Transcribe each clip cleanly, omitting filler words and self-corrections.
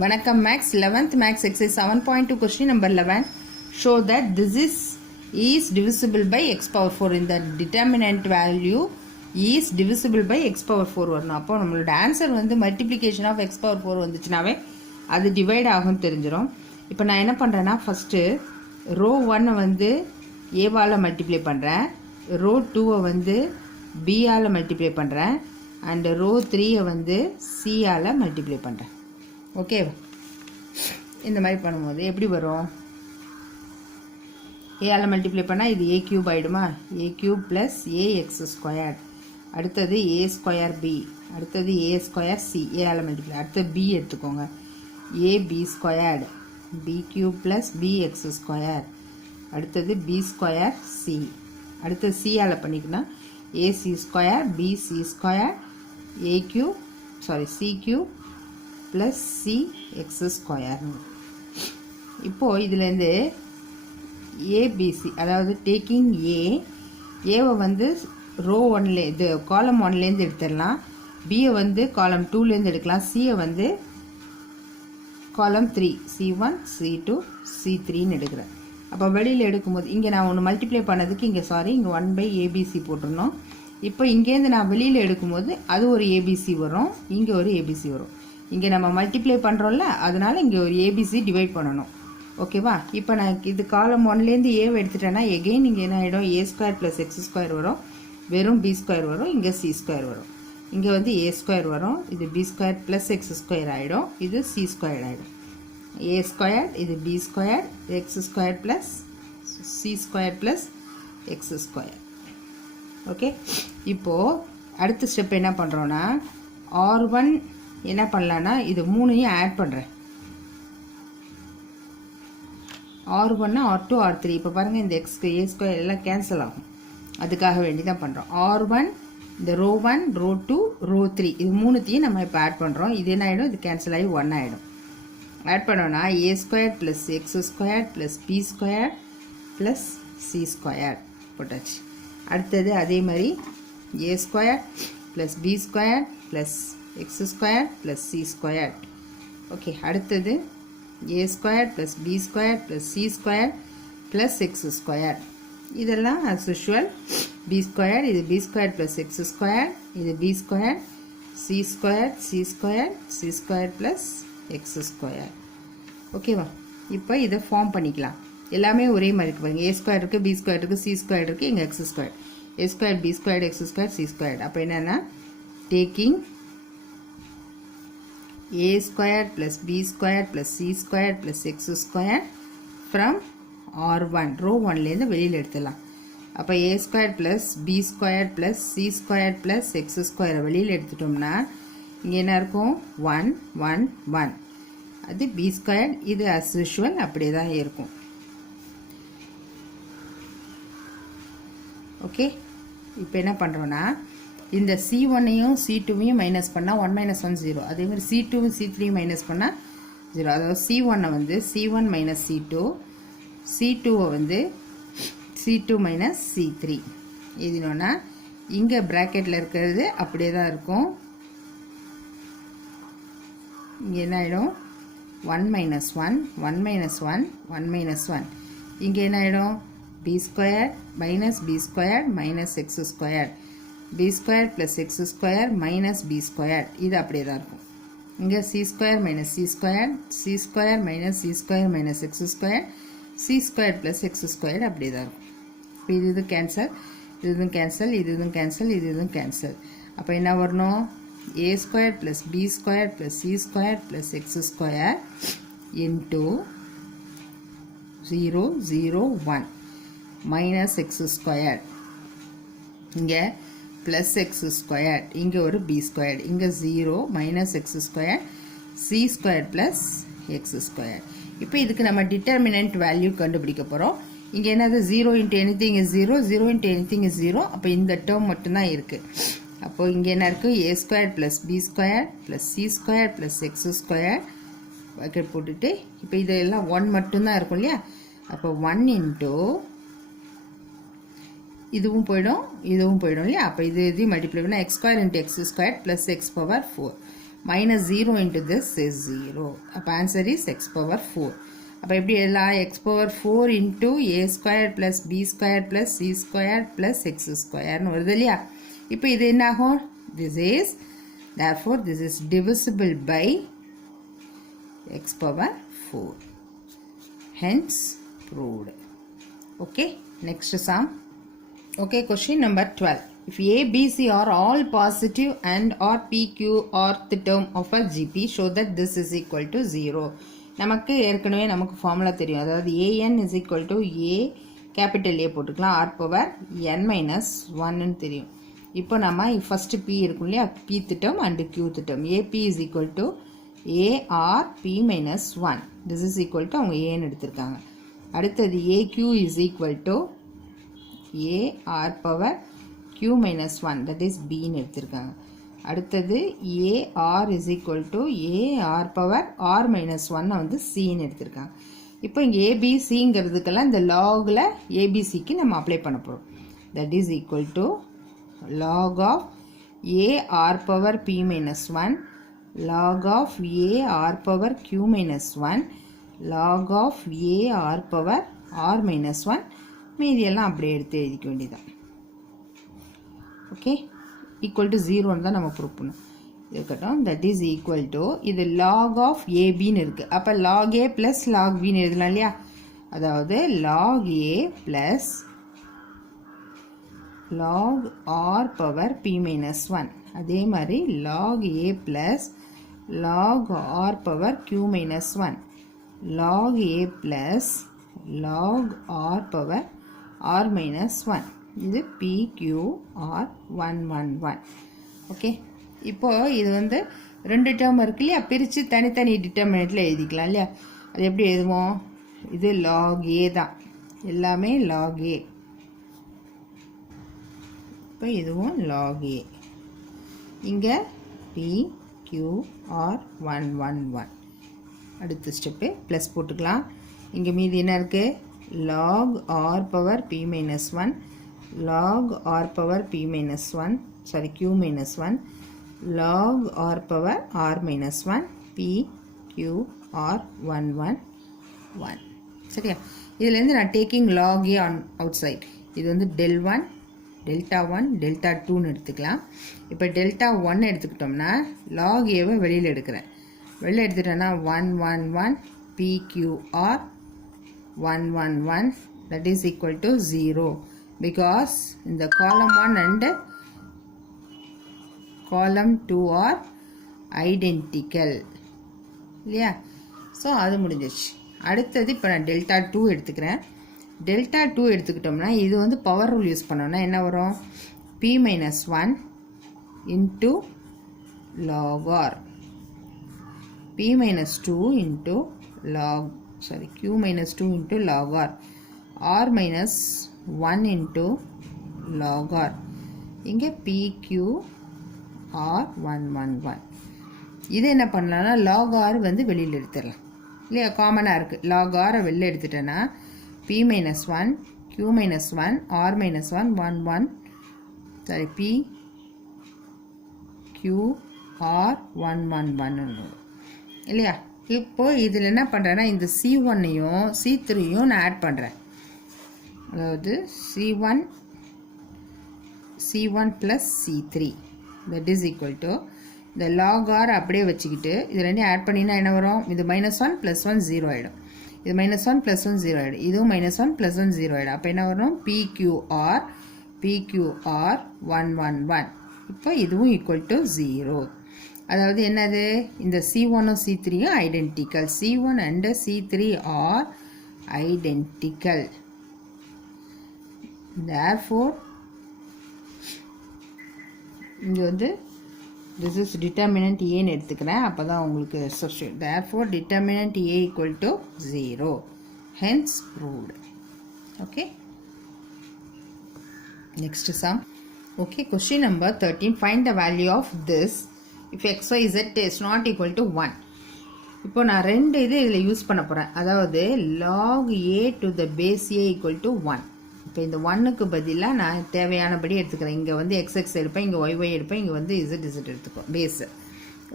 Vanakkam Max 11th Max exercise 7.2 question number 11. Show that this is divisible by x power 4. In the determinant value is divisible by x power 4 வரணும். அப்போ நம்மளோட answer வந்து multiplication of x power 4 வந்துச்சுனாவே அது divide ஆகும் தெரிஞ்சிடும். இப்போ நான் என்ன பண்ணுறேன்னா ஃபஸ்ட்டு ரோ 1 வந்து ஏவால் மல்டிப்ளை பண்ணுறேன், ரோ 2 வந்து பியால் மல்டிப்ளை பண்ணுறேன், அண்ட் ரோ 3 வந்து சியால் மல்டிப்ளை பண்ணுறேன். ஓகே, இந்த மாதிரி பண்ணும்போது எப்படி வரும்? ஏஆல் மல்டிப்ளை பண்ணால் இது ஏ கியூப் ஆகிடுமா? A cube plus A X square, அடுத்தது ஏ ஸ்கொயர் பி, அடுத்தது ஏ ஸ்கொயர் சி, ஏஆல் மல்டிப்ளை. அடுத்தது பி எடுத்துக்கோங்க, A B squared, B cube plus B X square, அடுத்தது பி ஸ்கொயர் சி, அடுத்தது சியால் பண்ணிக்கணும் A C square B C square, A cube C cube plus C X square. இப்போது இதுலேருந்து ஏபிசி, அதாவது டேக்கிங் ஏவை வந்து ரோ 1 இது காலம் 1லேருந்து எடுத்துடலாம், பியை வந்து காலம் 2லேருந்து எடுக்கலாம், சியை வந்து காலம் 3 C1 C2 C3ன்னு எடுக்கிறேன். அப்போ வெளியில் எடுக்கும்போது இங்கே நான் ஒன்று மல்டிப்ளை பண்ணதுக்கு இங்கே இங்கே 1/ABC போட்டுருணும். இப்போ இங்கேருந்து நான் வெளியில் எடுக்கும்போது அது ஒரு ஏபிசி வரும், இங்கே ஒரு ஏபிசி வரும். இங்கே நம்ம மல்டிப்ளை பண்ணுறோம்ல, அதனால் இங்கே ஒரு ஏபிசி டிவைட் பண்ணணும். ஓகேவா? இப்போ நான் இது காலம் 1லேருந்து ஏவை எடுத்துட்டேன்னா எகெயின் இங்கே என்ன ஆகிடும்? A square plus X square வரும், வெறும் பி ஸ்கொயர் வரும், இங்கே சி ஸ்கொயர் வரும், இங்கே வந்து ஏ ஸ்கொயர் வரும், இது B square plus X square ஆகிடும், இது சி ஸ்கொயர் ஆகிடும். ஏ ஸ்கொயர், இது B square, X square plus C square plus X square. Okay, இப்போது அடுத்த ஸ்டெப் என்ன பண்ணுறோன்னா R1 என்ன பண்ணலான்னா இது மூணையும் ஆட் பண்ணுறேன். R1 R2 R3. இப்போ பாருங்கள் இந்த எக்ஸ்க்கு ஏ ஸ்கொயர் எல்லாம் கேன்சல் ஆகும், அதுக்காக வேண்டி தான் பண்ணுறோம். R1 இந்த ரோ 1 ரோ 2 ரோ 3 இது மூணுத்தையும் நம்ம இப்போ ஆட் பண்ணுறோம். இது என்ன ஆகிடும்? இது கேன்சல் ஆகி 1 ஆகிடும். ஆட் பண்ணோன்னா A square plus X square plus B square plus C square போட்டாச்சு. அடுத்தது அதே மாதிரி A square plus B square plus X square plus C square. Okay, அடுத்தது A square plus B square plus C square plus X square. இதெல்லாம் as usual B square, இது B square plus X square, இது B square C square C square C square plus X square. ஓகேவா? இப்போ இதை form பண்ணிக்கலாம். எல்லாமே ஒரே மாதிரி இருக்கு பாருங்க. ஏ ஸ்கொயர் இருக்குது, பி ஸ்கொயர் இருக்குது, சி ஸ்கொயர் இருக்குது, இங்கே X square. A square B square X square C square. அப்போ என்னென்னா taking a square plus b square plus c square plus x square from R1 row 1லேருந்து வெளியில் எடுத்துடலாம். அப்போ a square plus b square plus c square plus x square வெளியில் எடுத்துட்டோம்னா இங்கே என்ன இருக்கும்? 1 1 1. அது b square, இது as usual அப்படியே தான் இருக்கும். ஓகே, இப்போ என்ன பண்ணுறோன்னா இந்த C1ஐயும் C2வையும் மைனஸ் பண்ணால் 1 - 1 0. அதே மாதிரி C2 C3 மைனஸ் பண்ணால் 0. அதாவது C1ஐ வந்து C1 மைனஸ் C2, C2ஐ வந்து C2 மைனஸ் C3 எழுதினோன்னா இங்கே ப்ராக்கெட்டில் இருக்கிறது அப்படியே தான் இருக்கும். இங்கே என்ன ஆகிடும்? 1 - 1 1 - 1 1 - 1. இங்கே என்ன ஆகிடும்? b square minus b square minus X square, b square plus X square minus B square. இது அப்படியே தான் இருக்கும். இங்கே C square minus C square, C square minus C square minus X square, C square plus X square அப்படியே தான் இருக்கும். இப்போ இது கேன்சல், இதுவும் கேன்சல், இதுவும் கேன்சல், இதுவும் கேன்சல். அப்போ என்ன வரணும்? A square plus B square plus C square plus X square into 0 0 1 minus X square, இங்கே ப்ளஸ் எக்ஸ் ஸ்கொயர், இங்கே ஒரு பி ஸ்கொயர், இங்கே 0 minus X square C square plus X square. இப்போ இதுக்கு நம்ம டிட்டர்மினன்ட் வேல்யூ கண்டுபிடிக்க போகிறோம். இங்கே என்னது? 0 into anything is 0, 0 into anything is 0. அப்போ இந்த டேர்ம் மட்டும்தான் இருக்குது. அப்போது இங்கே என்ன இருக்குது? A square plus B square plus C square plus X square bracket போட்டுட்டு இப்போ இதெல்லாம் 1 மட்டும்தான் இருக்கும் இல்லையா? அப்போ 1 இன்ட்டு இதுவும் போய்டும் இதுவும் போய்டும் இல்லையா? அப்போ இது மல்டிப்ளை பண்ணால் x² × x² + x⁴ minus 0 into this is 0. அப்போ answer is x power 4. அப்போ எப்படி எழுதலாம் x power 4 into a squared plus b squared plus c squared plus x squared வருது இல்லையா? இப்போ இது என்ன ஆகும்? This is, therefore this is divisible by x power 4. Hence proved. Okay, next sum. Okay, question number 12. If A, B, C are all positive and or PQ or the term of a GP, show that this is equal to 0. நமக்கு ஏற்கனவே நமக்கு formula தெரியும். அதாவது AN is equal to A capital A போட்டுக்கலாம் R power N minus 1 தெரியும். இப்போ நம்ம first P இருக்கும் இல்லையா? P term and Q term. AP is equal to A R P minus 1. This is equal to அவங்க A எடுத்திருக்காங்க. அடுத்தது AQ is equal to A R power Q minus 1, that is B ன்னு எடுத்திருக்காங்க. அடுத்தது A R is equal to A R power R minus 1 வந்து C ன்னு எடுத்திருக்காங்க. இப்போ இங்கே ABCங்கிறதுக்கெல்லாம் இந்த லாகில் ABCக்கு நம்ம அப்ளை பண்ண போகிறோம். that is equal to log of A R power P minus 1, log of A R power Q minus 1, log of A R power R minus 1, மீதியெல்லாம் அப்படியே எடுத்து எழுதிக்க வேண்டியதான். ஓகே, ஈக்குவல் டு 0ன்னு தான் நம்ம ப்ரூவ் பண்ணோம். இருக்கட்டும், தட் இஸ் ஈக்குவல் டு இது லாக் ஆஃப் ஏபின்னு இருக்குது. அப்போ லாக் ஏ ப்ளஸ் லாக் பின்னு எழுதலாம் இல்லையா? அதாவது log A plus log R power P minus 1. அதே மாதிரி log A plus log R power Q minus 1, log A plus log R power R minus 1. இது PQR 111. ஓகே, இப்போ இது வந்து ரெண்டு டேர்ம் இருக்கு இல்லையா? பிரித்து தனித்தனி டிட்டர்மினேட்டில் எழுதிக்கலாம் இல்லையா? அது எப்படி எழுதுவோம்? இது லாக் ஏ தான், எல்லாமே லாக் ஏ. இப்போ இதுவும் லாக் ஏ. இங்கே PQR 111. அடுத்த ஸ்டெப்பு ப்ளஸ் போட்டுக்கலாம். இங்கே மீதி என்ன இருக்குது? Log R power P minus 1, log R power P minus 1, sorry Q minus 1, log R power R minus 1, P Q R 111. சரியா? இதிலேருந்து நான் taking log A on outside. இது வந்து del 1, delta 1, delta 2ன்னு எடுத்துக்கலாம். இப்போ delta 1 எடுத்துக்கிட்டோம்னா log Aவை வெளியில் எடுக்கிறேன். வெளியில் எடுத்துட்டோன்னா 111 PQR 111, that is equal to 0. Because in the column 1 and column 2 are identical இல்லையா? ஸோ அது முடிஞ்சிச்சு. அடுத்தது இப்போ நான் டெல்டா 2 எடுத்துக்கிறேன். டெல்டா 2 எடுத்துக்கிட்டோம்னா இது வந்து பவர் ரூல் யூஸ் பண்ணோம்னா என்ன வரும்? P minus 1 into log R, P minus 2 into log, sorry Q minus 2 into log R, R minus 1 into log R. இங்கே PQR 111. இது என்ன பண்ணலாம்னா log R வந்து வெளியில் எடுத்துடலாம் இல்லையா? காமனாக இருக்குது. log R வெளியில் எடுத்துட்டேன்னா P minus 1, Q minus 1, R minus 1, 11, sorry PQR 111 இல்லையா? இப்போ இதில் என்ன பண்ணுறேன்னா இந்த C1ஐயும் C3யும் நான் ஆட் பண்ணுறேன். அதாவது C1 plus C3, that is equal to இந்த log R அப்படியே வச்சுக்கிட்டு இது ரெண்டையும் ஆட் பண்ணினா என்ன வரும்? இது -1 + 1 0 ஆகிடும். இது -1 + 1 0 ஆகிடும். இதுவும் -1 + 1 0 ஆகிடும். அப்போ என்ன வரும்? PQR 111. இப்போ இதுவும் ஈக்குவல் டு 0. அதாவது என்னது? இந்த C1ம் C3யும் identical. C1 and C3 are identical. Therefore இங்கே வந்து this is determinant A ன்னு எடுத்துக்கிறேன். அப்போ தான் உங்களுக்கு substitute. Therefore determinant A equal to 0. Hence proved. Okay. Next sum. Okay, question number 13. Find the value of this if x, y, z is not equal to 1. இப்போ நான் ரெண்டு இது இதில் யூஸ் பண்ண போகிறேன். அதாவது log A to the base A equal to 1. இப்போ இந்த 1க்கு பதிலாக நான் தேவையானபடி எடுத்துக்கிறேன். இங்கே வந்து xx எடுப்பேன், இங்கே yy எடுப்பேன், இங்கே வந்து z எடுத்துக்கோ பேஸு.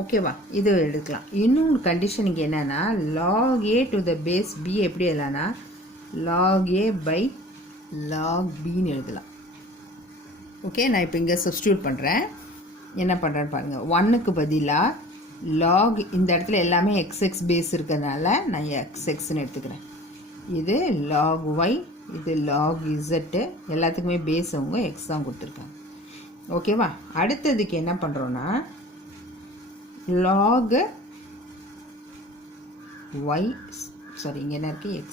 ஓகேவா, இது எடுக்கலாம். இன்னொன்று கண்டிஷன் இங்கே என்னென்னா log a to the base b எப்படி எழுதலாம்னா log a by log bன்னு எழுதலாம். ஓகே, நான் இப்போ இங்கே சப்ஸ்டியூட் பண்ணுறேன். என்ன பண்ணுறேன்னு பாருங்கள். 1க்கு பதிலாக log இந்த இடத்துல எல்லாமே xx பேஸ் இருக்கிறதுனால நான் xxன்னு எடுத்துக்கிறேன். இது log y, இது log z, எல்லாத்துக்குமே பேஸ் அவங்க x தான் கொடுத்துருக்காங்க. ஓகேவா, அடுத்ததுக்கு என்ன பண்ணுறோன்னா log y, சாரி இங்கே என்ன இருக்குது x,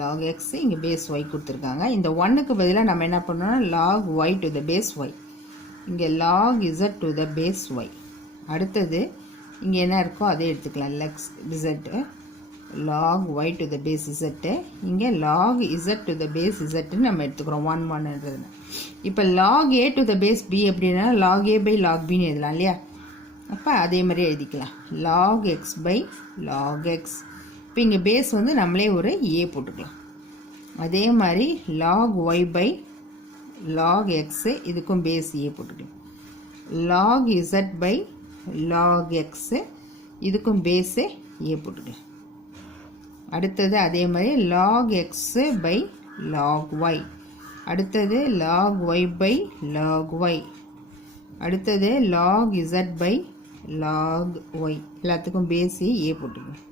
log x, இங்கே பேஸ் y கொடுத்துருக்காங்க. இந்த 1க்கு பதிலாக நம்ம என்ன பண்ணோம்னா log y to the base y, இங்கே log z to the base y. அடுத்தது இங்கே என்ன இருக்கோ அதே எடுத்துக்கலாம். z log y to the base z, இங்கே log z to the base z நம்ம எடுத்துக்கிறோம் 1 1ன்றது. இப்போ log a to the base b எப்படின்னா log a by log bன்னு எழுதலாம் இல்லையா. அப்போ அதே மாதிரி எழுதிக்கலாம் log x by log x. இப்போ இங்கே பேஸ் வந்து நம்மளே ஒரு a போட்டுக்கலாம். அதே மாதிரி log y by log x, இதுக்கும் பேஸ் a போட்டுக்கலாம். log z by log x, இதுக்கும் பேஸு a போட்டுக்கலாம். அடுத்தது அதே மாதிரி log x by log y, அடுத்தது log y by log y, அடுத்தது log z by log y, எல்லாத்துக்கும் பேஸு a போட்டுக்கலாம்.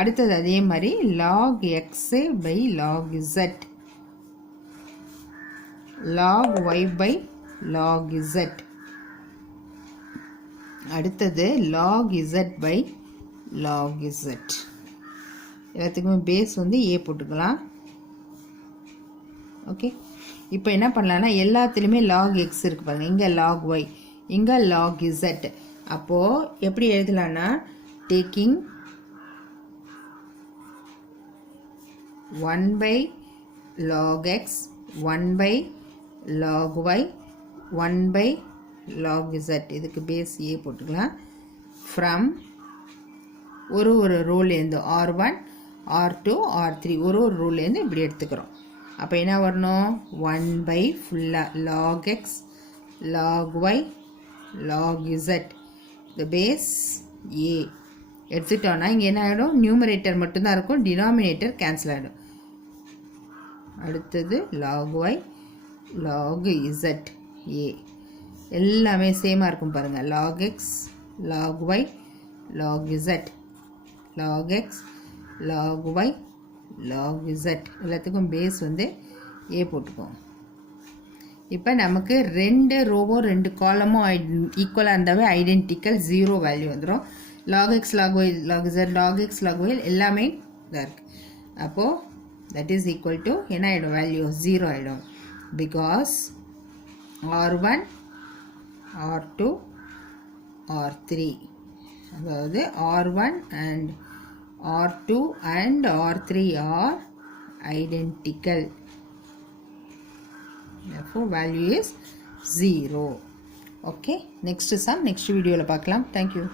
அடுத்தது அதே மாதிரி log x by log z, log y by log z, அடுத்தது log z by log z, எல்லாத்துக்குமே base வந்து a போட்டுக்கலாம். ஓகே, இப்போ என்ன பண்ணலான்னா எல்லாத்துலேயுமே log x இருக்குது பாருங்கள். இங்கே log y, இங்கே log z. அப்போது எப்படி எழுதலான்னா taking 1 by log x, 1 by log y, 1 by log z, இதுக்கு பேஸ் a போட்டுக்கலாம். ஃப்ரம் ஒரு ரூல்லேருந்து r1 r2 r3 ஒரு ரூல்லேருந்து இப்படி எடுத்துக்கிறோம். அப்போ என்ன வரணும் 1 by ஃபுல்லாக log x log y log z, the base a எடுத்துட்டோன்னா இங்கே என்ன ஆகிடும், நியூமரேட்டர் மட்டும்தான் இருக்கும், டினாமினேட்டர் கேன்சல் ஆகிடும். அடுத்தது log y log z a, எல்லாமே சேமாக இருக்கும் பாருங்கள். log x log y log z, log x log y log z, எல்லாத்துக்கும் பேஸ் வந்து a போட்டுக்கோங்க. இப்போ நமக்கு 2 ரோவும் 2 காலமும் ஈக்குவலாக இருந்தாவே ஐடென்டிக்கல் 0 வேல்யூ வந்துடும். log x log y log z log x log y எல்லாமே இதாக இருக்குது. அப்போது தட் இஸ் ஈக்குவல் டு என்ன ஆகிடும், வேல்யூ 0 ஆகிடும். பிகாஸ் r1 r2 r3, அதாவது r1 and r2 and r3 are identical. Therefore value is 0. Okay, next sum next video la paakalam. Thank you.